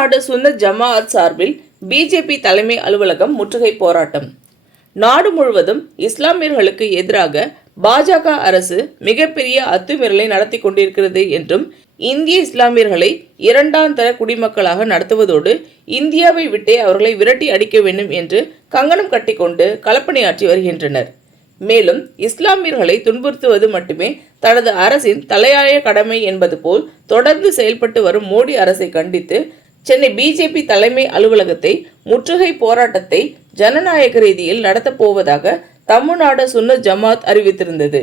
தமிழ்நாடு சுன்னத் ஜமாஅத் சார்பில் பிஜேபி தலைமை அலுவலகம் முற்றுகை போராட்டம். நாடு முழுவதும் இஸ்லாமியர்களுக்கு எதிராக பாஜக அரசு மிகப்பெரிய அத்துமீறலை நடத்தி கொண்டிருக்கிறது என்றும், இந்திய இஸ்லாமியர்களை இரண்டாம் தர குடிமக்களாக நடத்துவதோடு இந்தியாவை விட்டே அவர்களை விரட்டி அடிக்க வேண்டும் என்று கங்கணம் கட்டிக்கொண்டு களப்பணியாற்றி வருகின்றனர். மேலும் இஸ்லாமியர்களை துன்புறுத்துவது மட்டுமே தனது அரசின் தலையாய கடமை என்பது போல் தொடர்ந்து செயல்பட்டு வரும் மோடி அரசை கண்டித்து சென்னை பிஜேபி தலைமை அலுவலகத்தை முற்றுகை போராட்டத்தை ஜனநாயக ரீதியில் நடத்தப் போவதாக தமிழ்நாடு சுன்னத் ஜமாத் அறிவித்திருந்தது.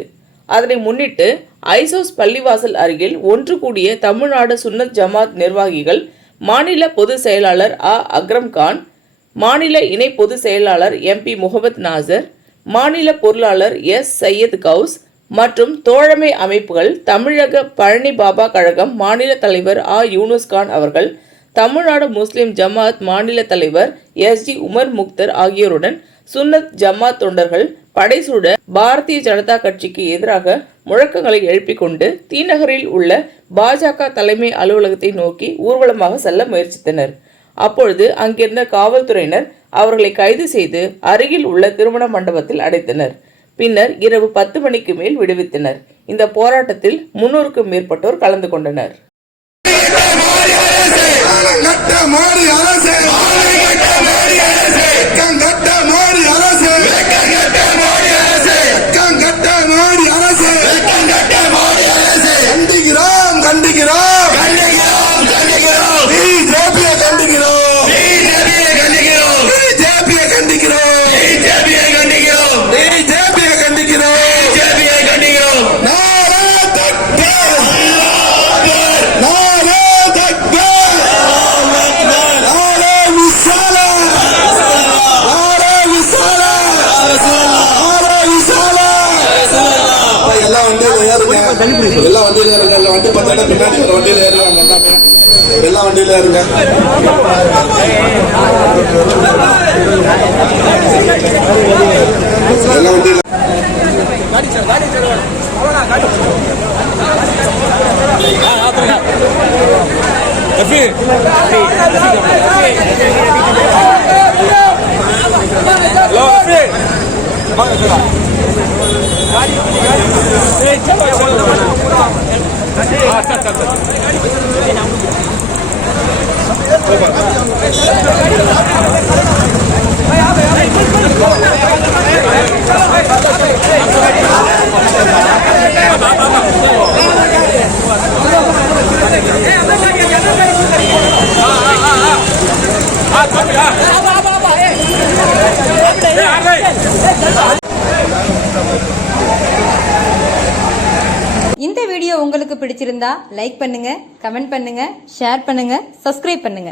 அதனை முன்னிட்டு ஐசோஸ் பள்ளிவாசல் அருகில் ஒன்று கூடிய தமிழ்நாடு சுன்னத் ஜமாத் நிர்வாகிகள், மாநில பொதுச் செயலாளர் அக்ரம் கான், மாநில இணை பொதுச் செயலாளர் MP முகமது நாசர், மாநில பொருளாளர் சையத் கவுஸ் மற்றும் தோழமை அமைப்புகள், தமிழக பழனி பாபா கழகம் மாநில தலைவர் யூனுஸ் கான் அவர்கள், தமிழ்நாடு முஸ்லிம் ஜமாத் மாநில தலைவர் SG உமர் முக்தர் ஆகியோருடன் சுன்னத் ஜமாத் தொண்டர்கள் படைசூட பாரதிய ஜனதா கட்சிக்கு எதிராக முழக்கங்களை எழுப்பிக் கொண்டு தீநகரில் உள்ள பாஜக தலைமை அலுவலகத்தை நோக்கி ஊர்வலமாக செல்ல முயற்சித்தனர். அப்பொழுது அங்கிருந்த காவல்துறையினர் அவர்களை கைது செய்து அருகில் உள்ள திருமண மண்டபத்தில் அடைத்தனர். பின்னர் இரவு 10 மணிக்கு மேல் விடுவித்தனர். இந்த போராட்டத்தில் 300க்கும் மேற்பட்டோர் கலந்து கொண்டனர். எல்லா வண்டியில இருங்க. வண்டி பார்த்தா பின்னாடி ஒரு வண்டியில ஏறுவாங்க. எல்லா வண்டியில இருங்க. எல்லா வண்டியில இந்த வீடியோ உங்களுக்கு பிடிச்சிருந்தா லைக் பண்ணுங்க, கமெண்ட் பண்ணுங்க, ஷேர் பண்ணுங்க, சப்ஸ்கிரைப் பண்ணுங்க.